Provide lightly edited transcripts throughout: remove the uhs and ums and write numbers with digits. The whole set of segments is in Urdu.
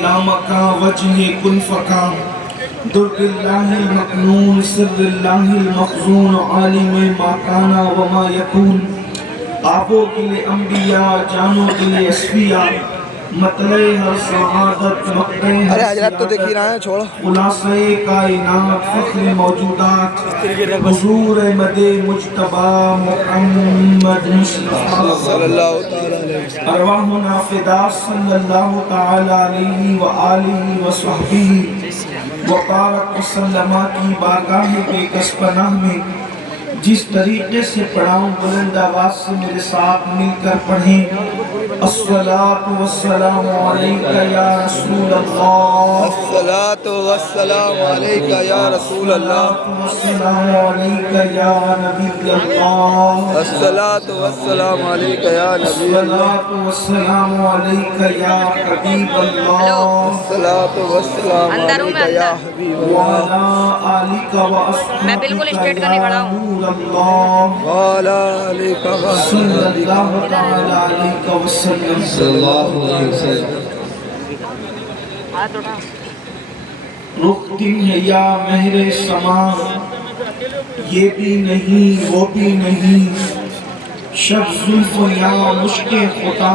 نامکا وجہ کن فکا درد اللہ المکنون سر اللہ المخزون عالم ما کانا وما یکون آبوں کے لئے انبیاء جانوں کے لئے اسفیاء مطلع ہر سعادت مقدع ہر سیادت خلاصہ کائنات فخر موجودات حضور مد مجتبہ محمد مصطفیٰ ارواحنا فدا صلی اللہ تعالی علیہ وآلہ وصحبہ وبارک وسلم کی بارگاہ بے کس پناہ میں جس طریقے سے پڑھاؤں بلند آواز سے میرے ساتھ مل کر پڑھیں الصلاة والسلام علیکہ یا رسول اللہ الصلاة والسلام علیکہ یا رسول اللہ السلام علیکہ یا نبی اللہ الصلاة والسلام علیکہ یا نبی اللہ السلام علیکہ یا حبیب اللہ الصلاة والسلام علیکہ یا حبیب اللہ وعلا آلکہ میں بالکل اسٹیٹ کا نہیں کھڑا ہوں وعلا آلکہ صلی اللہ تعالی علیہ وسلم رخ دن ہے یا مہر سما یہ بھی نہیں وہ بھی نہیں شب زلف یا مشک خدا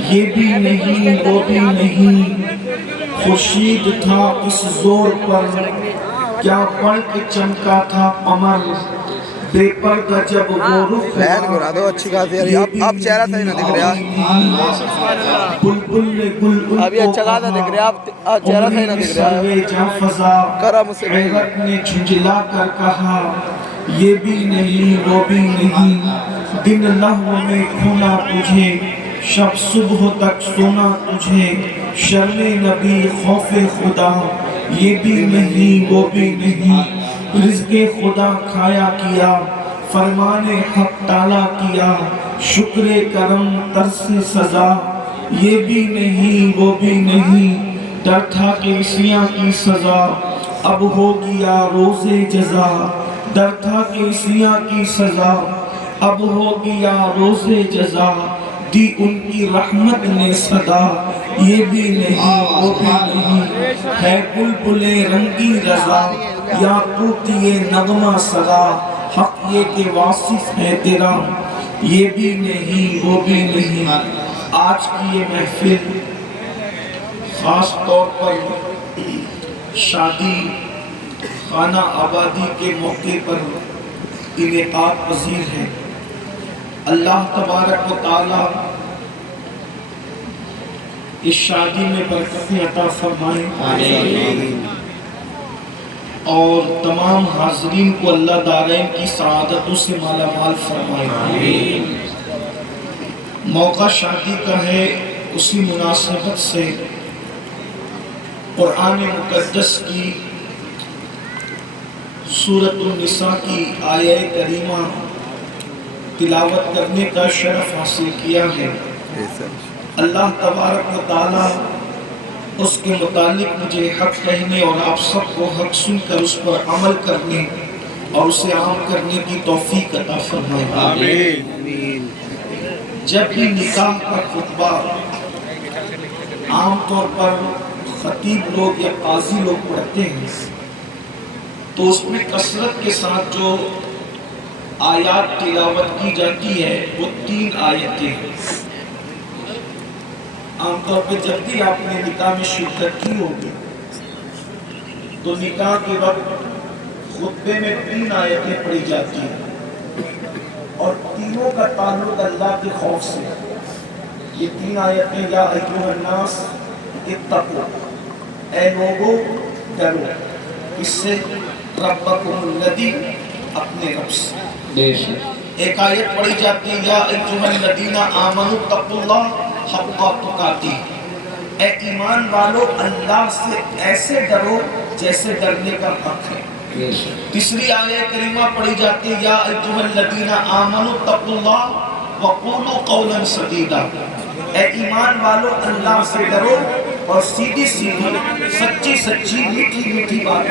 یہ بھی نہیں وہ بھی نہیں خورشید تھا کس زور پر کیا پڑھ کے چمکا تھا قمر بے پردہ جب وہ رخ لہن گرا دو اچھی خاصی یاری آپ چہرہ صحیح نہ دکھ رہا بلبل نے گل ابھی اچھا خاصا دکھ رہا آپ چہرہ صحیح نہ دکھ رہا کرم سے حیرت نے جھنجلا کر کہا یہ بھی نہیں وہ بھی نہیں دن لہو میں کھونا تجھے شب صبح تک سونا تجھے شرم نبی خوف خدا یہ بھی نہیں وہ بھی نہیں رزق خدا کھایا کیا فرمان حق ٹالا کیا شکر کرم ترس سزا یہ بھی نہیں وہ بھی نہیں ڈر تھا کہ عصیاں کی سزا اب ہو گیا روز جزا ڈر تھا کہ عصیاں کی سزا اب ہو گیا روز جزا دی ان کی رحمت نے صدا یہ بھی نہیں وہ بھی نہیں ہے بلبل رنگی رضا یا طوطی نغمہ صدا حق یہ کہ واصف ہے تیرا یہ بھی نہیں وہ بھی نہیں آج کی یہ محفل خاص طور پر شادی خانہ آبادی کے موقع پر انعقاد پذیر ہے اللہ تبارک و تعالی اس شادی میں برکتیں عطا فرمائیں آمین اور تمام حاضرین کو اللہ دارین کی سعادتوں سے مالا مال فرمائیں آمین موقع شادی کا ہے اسی مناسبت سے قرآن مقدس کی سورۃ النساء کی آیہ کریمہ تلاوت کرنے کا شرف حاصل کیا ہے اللہ تبارک و تعالیٰ اس کے متعلق مجھے حق کہنے اور آپ سب کو حق سن کر اس پر عمل کرنے اور اسے عام کرنے کی توفیق عطا فرمائے آمین جب بھی نکاح کا خطبہ عام طور پر خطیب لوگ یا قاضی لوگ پڑھتے ہیں تو اس میں کثرت کے ساتھ جو آیات تلاوت کی جاتی ہے وہ 3 آیتیں ہیں عام طور پہ جب بھی آپ نے نکاح میں شرکت کی ہوگی تو نکاح کے وقت خطبے میں 3 آیتیں پڑھی جاتی ہیں اور تینوں کا تعلق اللہ کے خوف سے یہ 3 آیتیں یا ایھا الناس اتقوا اے لوگو ڈرو اس سے ربکم الذی اپنے رب سے ایک آیت پڑھی جاتی ہے یا ایھا الذین آمنوا اتقوا اللہ حق تقاتہ اے ایمان والو اللہ سے ایسے ڈرو جیسے ڈرنے کا حق ہے تیسری آیہ کریمہ پڑھی جاتی ہے یا ایھا الذین آمنوا اتقوا اللہ وقولوا قولا سدیدا اے ایمان والو اللہ سے ڈرو اور سیدھی سیدھی سچی سچی میٹھی میٹھی بات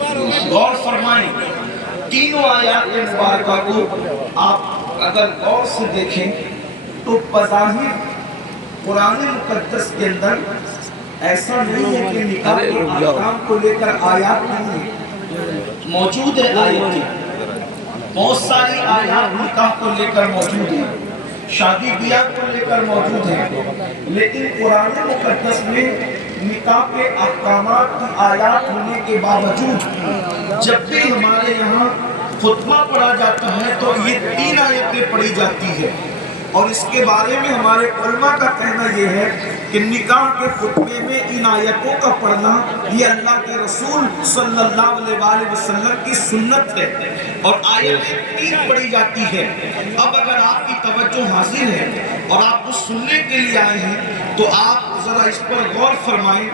کرو غور فرمائیں تینوں آیات مبارکہ کو آپ اگر غور سے دیکھیں تو بظاہر قرآن مقدس کے اندر ایسا نہیں ہے کہ نکاح کے احکام کو لے کر آیات نہیں ہے، موجود ہے آیتیں، بہت ساری آیات نکاح کو لے کر موجود ہیں، شادی بیاہ کو لے کر موجود ہیں، لیکن قرآن مقدس میں نکاح کے احکامات کی آیات ہونے کے باوجود جب بھی ہمارے یہاں خطبہ پڑھا جاتا ہے تو یہ 3 آیتیں پڑھی جاتی ہے، اور اس کے بارے میں ہمارے علماء کا کہنا یہ ہے کہ نکاح کے خطبے میں ان آیتوں کا پڑھنا یہ اللہ کے رسول صلی اللہ علیہ وآلہ وسلم کی سنت ہے، اور آیتیں 3 پڑھی جاتی ہے۔ اب اگر آپ کی توجہ حاضر ہے اور آپ کو سننے کے لیے آئے ہیں تو آپ ذرا اس پر غور فرمائیں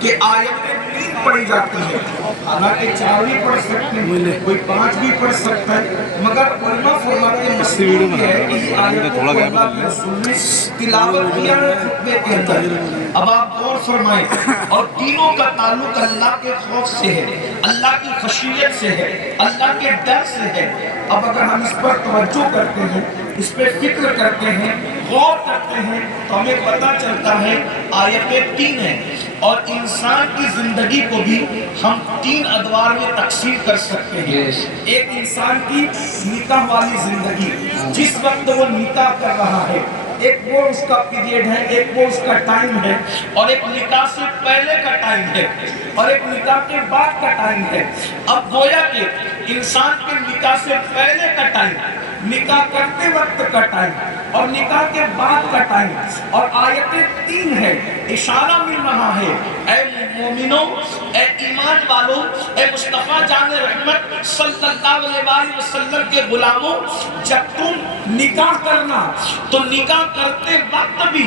کہ آیتیں 3 پڑھی جاتی ہے، حالانکہ 4 بھی پڑھ سکتے ہیں، کوئی 5 بھی پڑھ سکتا ہے، مگر علماء فرماتے ہیں مسئلہ یہ ہے کہ یہ آیتوں کو اللہ کے رسول نے تلاوت کیا ہے خطبے کے اندر۔ اب آپ غور فرمائیں، اور تینوں کا تعلق اللہ کے خوف سے ہے، اللہ کی خشیت سے ہے، اللہ کے ڈر سے ہے۔ اب اگر ہم اس پر توجہ کرتے ہیں، اس پہ فکر کرتے ہیں، غور کرتے ہیں، تو ہمیں پتہ چلتا ہے آیتیں 3 ہیں، اور انسان کی زندگی کو بھی ہم 3 ادوار میں تقسیم کر سکتے ہیں۔ ایک انسان کی نکاح والی زندگی، جس وقت وہ نکاح کر رہا ہے، ایک وہ اس کا پیریڈ ہے، ایک وہ اس کا ٹائم ہے، اور ایک نکاح سے پہلے کا ٹائم ہے، اور ایک نکاح کے بعد کا ٹائم ہے۔ اب گویا کہ انسان کے نکاح سے پہلے کا ٹائم، نکاح کرتے وقت کا ٹائم، اور نکاح کے بعد کا ٹائم، اور آیتیں 3 ہیں۔ اشارہ مل رہا ہے، اے مومنوں، اے ایمان والوں، اے مصطفیٰ جان رحمت صلی اللہ علیہ وآلہ وسلم کے غلاموں، جب تم نکاح کرنا تو نکاح کرتے وقت بھی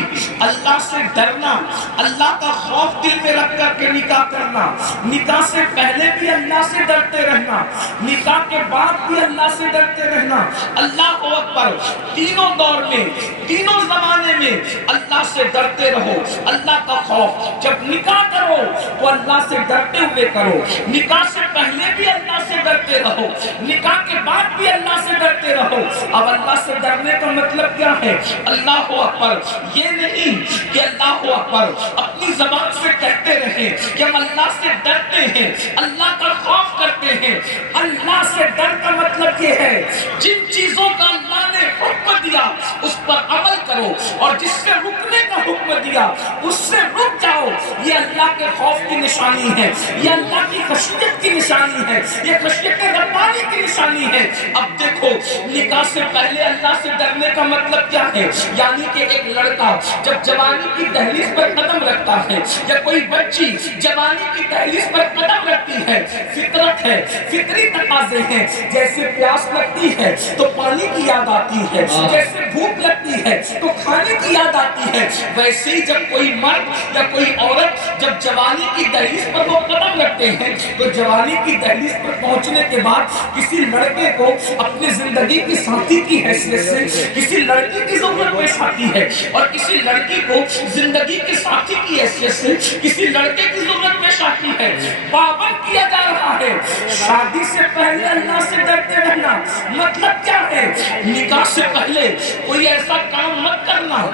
اللہ سے ڈرنا، اللہ کا خوف دل میں رکھ کر کے نکاح کرنا، نکاح سے پہلے بھی اللہ سے ڈرتے رہنا، نکاح کے بعد بھی اللہ سے ڈرتے رہنا۔ اللہ اکبر، تینوں دور میں، تینوں زمانے میں اللہ سے ڈرتے رہو، اللہ کا خوف۔ جب نکاح کرو تو اللہ سے ڈرتے ہوئے کرو، نکاح سے پہلے بھی اللہ سے ڈرتے رہو، نکاح کے بعد بھی اللہ سے ڈرتے رہو۔ اب اللہ سے ڈرنے کا مطلب کیا ہے؟ اللہ اکبر یہ نہیں کہ اللہ اکبر اپنی زبان سے کہتے رہیں کہ ہم اللہ سے ڈرتے ہیں، اللہ کا خوف کرتے ہیں۔ اللہ سے ڈر کا مطلب یہ ہے جن چیزوں کا اللہ نے حکم دیا اس پر عمل کرو، اور جس سے رکنے کا حکم دیا اس سے رک جاؤ۔ یہ اللہ کے خوف کی نشانی ہے، یہ اللہ کی خشیت کی نشانی ہے، یہ خشیت ربانی کی نشانی ہے۔ اب دیکھو، نکاح سے پہلے اللہ سے ڈرنے کا مطلب کیا ہے؟ یعنی کہ ایک لڑکا جب جوانی کی دہلیز پر قدم رکھتا ہے، یا کوئی بچی جوانی کی دہلیز پر قدم رکھتی ہے، فطرت ہے، فطری تقاضے ہیں، جیسے پیاس لگتی ہے تو پانی کی یاد آتی ہے، جیسے بھوک لگتی ہے تو کھانے کی یاد آتی ہے، ویسے ہی جب کوئی مرد یا کوئی عورت جب جوانی کی دہلیز پر وہ قدم رکھتے ہیں تو جوانی کی دہلیز پر پہنچنے کے بعد کسی لڑکے کو اپنی زندگی کی ساتھی کی حیثیت سے کسی لڑکی کی ضرورت پیش آتی ہے، اور کسی لڑکی کو زندگی کے ساتھی کی حیثیت سے کسی لڑکے کی ضرورت پیش آتی ہے۔ پابند کیا جا رہا ہے شادی سے پہلے اللہ سے ڈرتے رہنا۔ مطلب کیا ہے؟ نکاح سے پہلے کوئی ایسا کام مت کرنا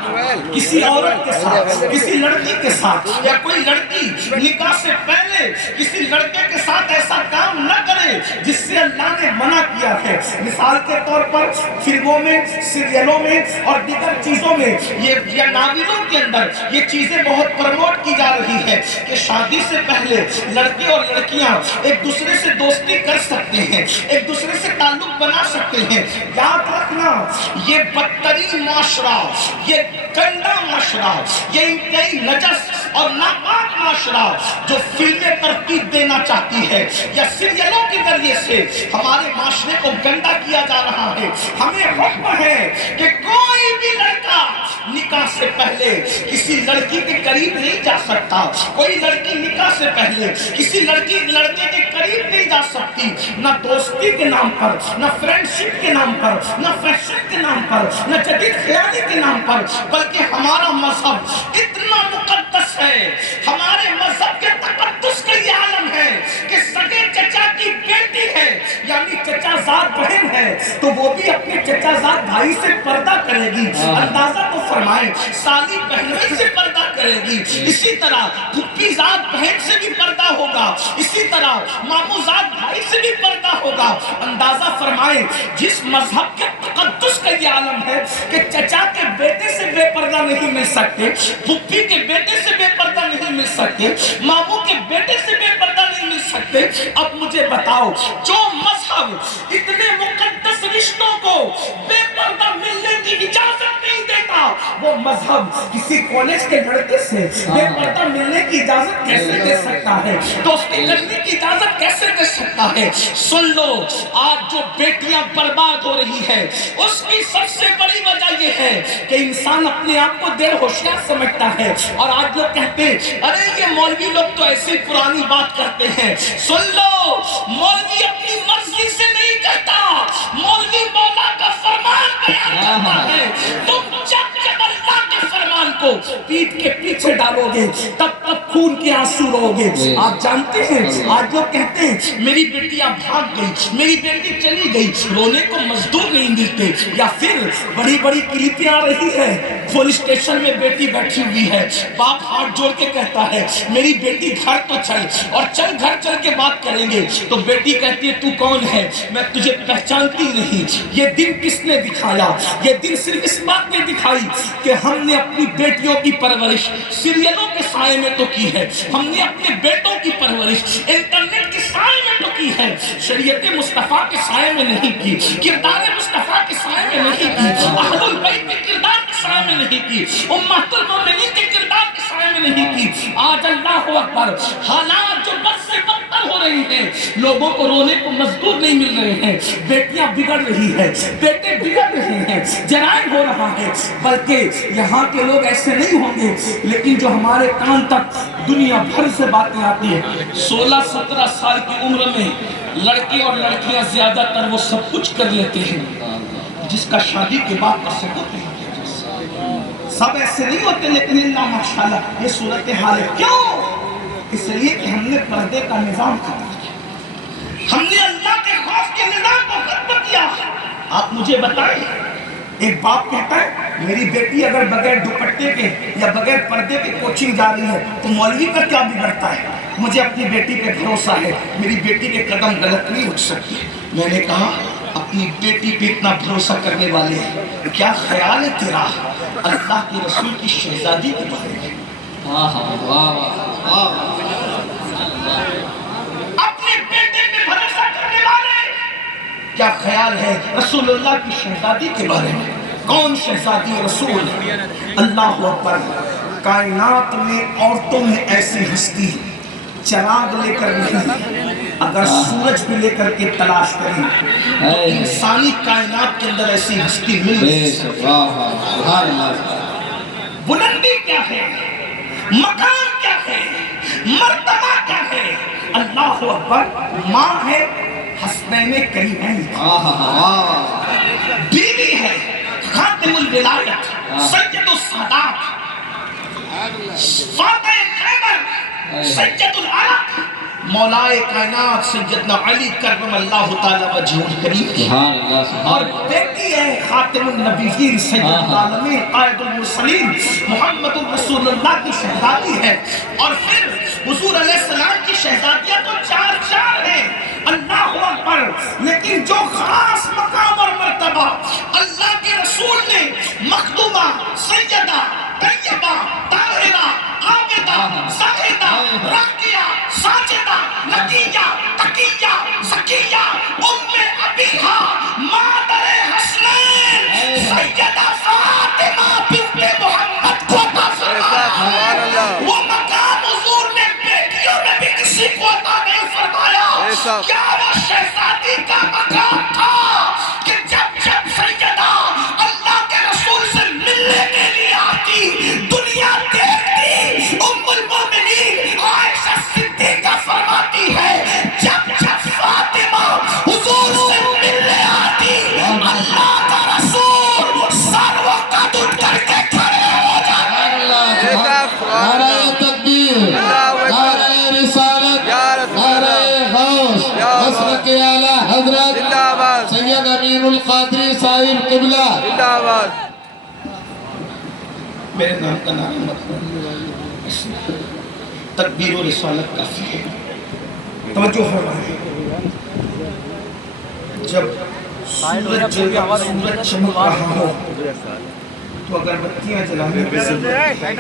کسی عورت کے ساتھ، کسی لڑکی کے ساتھ، یا کوئی لڑکی نکاح سے پہلے کسی لڑکے کے ساتھ ایسا کام نہ کرے جس سے اللہ نے منع کیا ہے۔ مثال کے طور پر فلموں میں، سیریلوں میں اور دیگر چیزوں میں یا ناولوں کے اندر یہ چیزیں بہت پروموٹ کی جا رہی ہے کہ شادی سے پہلے لڑکے اور لڑکیاں ایک دوسرے سے دوستی کر سکتے ہیں، ایک دوسرے سے تعلق بنا سکتے ہیں۔ یاد رکھنا، یہ بدترین معاشرہ، یہ گندا معاشرہ، یہ انتہائی نجس اور ناپاک معاشرہ جو فلمیں ترتیب دینا چاہتی ہے یا سیریلوں کے ذریعے سے ہمارے معاشرے کو گندا کیا جا رہا ہے۔ ہمیں حکم ہے کہ کوئی بھی لڑکا نکاح سے پہلے کسی لڑکی کے قریب نہیں جا سکتا، کوئی لڑکی نکاح سے پہلے کسی لڑکے کے قریب نہیں جا سکتی، نہ دوستی کے نام پر، نہ فرینڈشپ کے نام پر، نہ فیشن کے نام پر، نہ جدید خیالی کے نام پر، بلکہ ہمارا مذہب اتنا مقدس ہے، ہمارے مذہب کے تقدس کا یہ عالم ہے کہ سگے چچا کی بیٹی ہے، یعنی چچا زاد بہن ہے تو وہ بھی اپنے چچا زاد بھائی سے پردہ کرے گی۔ اندازہ تو فرمائیں، سالی بہنوئی سے پردہ کرے گی. اسی طرح پھپھی ذات بہن سے بھی پردہ ہوگا, اسی طرح ماموں ذات بھائی سے بھی پردہ ہوگا. اندازہ فرمائیں جس مذہب کے تقدس کا یہ عالم ہے کہ چچا کے بیٹے سے بے پردہ نہیں مل سکتے, پھپھی کے بیٹے سے بے پردہ نہیں مل سکتے, ماموں کے بیٹے سے بے پردہ نہیں مل سکتے. اب مجھے بتاؤ, جو مذہب اتنے مقدس رشتوں کو بے پردہ ملنے کی اجازت نہیں دیتا, وہ مذہب کسی کالج کے لڑکے سے بے پردہ ملنے کی اجازت کیسے دے سکتا ہے, دوستی کرنے کی اجازت کیسے دے سکتا ہے؟ سن لو, آج جو بیٹیاں برباد ہو رہی ہے اس کی سب سے بڑی وجہ یہ ہے کہ انسان اپنے آپ کو دیر ہوشیار سمجھتا ہے. اور آج لوگ کہتے ہیں ارے یہ مولوی لوگ تو ایسی پرانی بات کرتے ہیں. سن لو, مولوی اپنی مرضی سے نہیں کہتا, مولوی مولا کا فرمان بیان کرتا ہے. تم جب اللہ کے فرمان کو پیٹ کے پیچھے ڈالو گے تب تک خون کے آنسو رو گے. آپ جانتے ہیں آج لوگ کہتے ہیں میری بیٹیاں بھاگ گئی, میری بیٹی چلی گئی, رونے کو مزدور نہیں ملتے. یا پھر بڑی بڑی کلپیں آ رہی ہے, پولیس اسٹیشن میں بیٹی بیٹھی ہوئی ہے, باپ ہاتھ جوڑ کے کہتا ہے میری بیٹی گھر تو چل, اور چل گھر چل کے بات کریں گے. تو بیٹی کہتی ہے تو کون ہے, میں تجھے پہچانتی نہیں. یہ دن کس نے دکھایا؟ یہ دن صرف اس بات نے دکھائی کہ ہم نے اپنی بیٹیوں کی پرورش سیریلوں کے سائے میں تو کی ہے, ہم نے اپنے بیٹوں کی پرورش انٹرنیٹ کے سائے میں تو کی ہے, شریعت مصطفیٰ کے سائے میں نہیں کی, کردار مصطفیٰ کے سائے میں نہیں کی, اہل البیت کے کردار کے سائے میں نہیں کی, امہات المومنین کے کردار کے سائے میں نہیں کی. آج اللہ اکبر, حالات جو بد سے بدتر ہو رہی ہیں, لوگوں کو رونے کو مزدور نہیں مل رہے ہیں, بیٹیاں بگڑ رہی ہیں, بیٹے بگڑ رہے ہیں, جرائم ہو رہا ہے. بلکہ یہاں کے لوگ ایسے نہیں ہوں گے, لیکن جو ہمارے کان تک دنیا بھر سے باتیں آتی ہیں. 16-17 سال کی عمر میں لڑکے اور لڑکیاں زیادہ تر وہ سب کچھ کر لیتے ہیں جس کا شادی کے بعد تصور نہیں کیا جا سکتا. سب ایسے نہیں ہوتے, لیکن اللہ ماشاءاللہ یہ صورتحال ہے. کیوں؟ اس لیے کہ ہم نے پردے کا نظام ختم کیا, ہم نے اللہ کے خوف کے نظام کو ختم کیا. آپ مجھے بتائیں, ایک باپ کہتا ہے میری بیٹی اگر بغیر دوپٹے کے یا بغیر پردے کے کوچنگ جا رہی ہے تو مولوی کا کیا بگڑتا ہے, مجھے اپنی بیٹی پہ بھروسہ ہے, میری بیٹی کے قدم غلط نہیں اٹھ سکتی. میں نے کہا اپنی بیٹی پہ اتنا بھروسہ کرنے والے ہیں, کیا خیال ہے تیرا اللہ کے رسول کی شہزادی کے بارے میں؟ اپنے بیٹے پہ بھروسہ کرنے والے, کیا خیال ہے رسول اللہ کی شہزادی کے بارے میں؟ کون شہزادی رسول؟ اللہ اکبر. کائنات میں عورتوں میں ایسی ہستی چراغ لے کر نہیں, اگر سورج بھی لے کر کے تلاش کریں تو انسانی کائنات کے اندر ایسی ہستی مل نہیں. بلندی کیا ہے, مقام کیا ہے, مرتبہ کیا ہے؟ اللہ اکبر. ماں ہے حسنین کریمین, بیوی ہے خاتم الولایت سید السادات, فاتح خیبر سید العرب, مولائے کائنات سیدنا علی کرم اللہ تعالی وجہ الکریم, اور بیٹی ہے خاتم النبیین سید العالمین قائد المرسلین محمد رسول اللہ کی شہزادی ہے. اور پھر حضور علیہ السلام کی شہزادیاں تو 4 ہیں. اللہ اکبر. لیکن جو خاص مقام اور مرتبہ اللہ کے رسول نے مخدومہ, سیدہ, طیبہ, طاہرہ, عابدہ, زاہدہ, راکیہ, ساجدہ, نقیہ, تقیہ, زکیہ, ام ابیہا, مادر حسنین سیدہ فاطمہ بنت محمد کو عطا فرمایا. وہ مقام حضور نے بیٹیوں میں بھی کسی کو عطا نہیں فرمایا. کیا وہ شہزادی کا مقام تھا کہ جب جب سیدہ اللہ کے رسول سے ملنے کے لیے آتی, دنیا دیکھتی, ام المومنین عائشہ صدیقہ فرماتی ہے جب جب فاطمہ حضور سے ملنے آتی, اللہ کا رسول سر و قد اٹھ کر کے کھڑے ہو جاتے. نعرہ تکبیر, نعرہ رسالت, نعرہ غوث, حضرت اعلیٰ حضرت سید امین القادری صاحب قبلہ. میرے نام کا نام مت بس تکبیر و رسالت کافی ہے. توجہ فرمائیں. جب سورج چمک رہا ہو تو اگر بتیاں جلانے کی ضرورت ہے.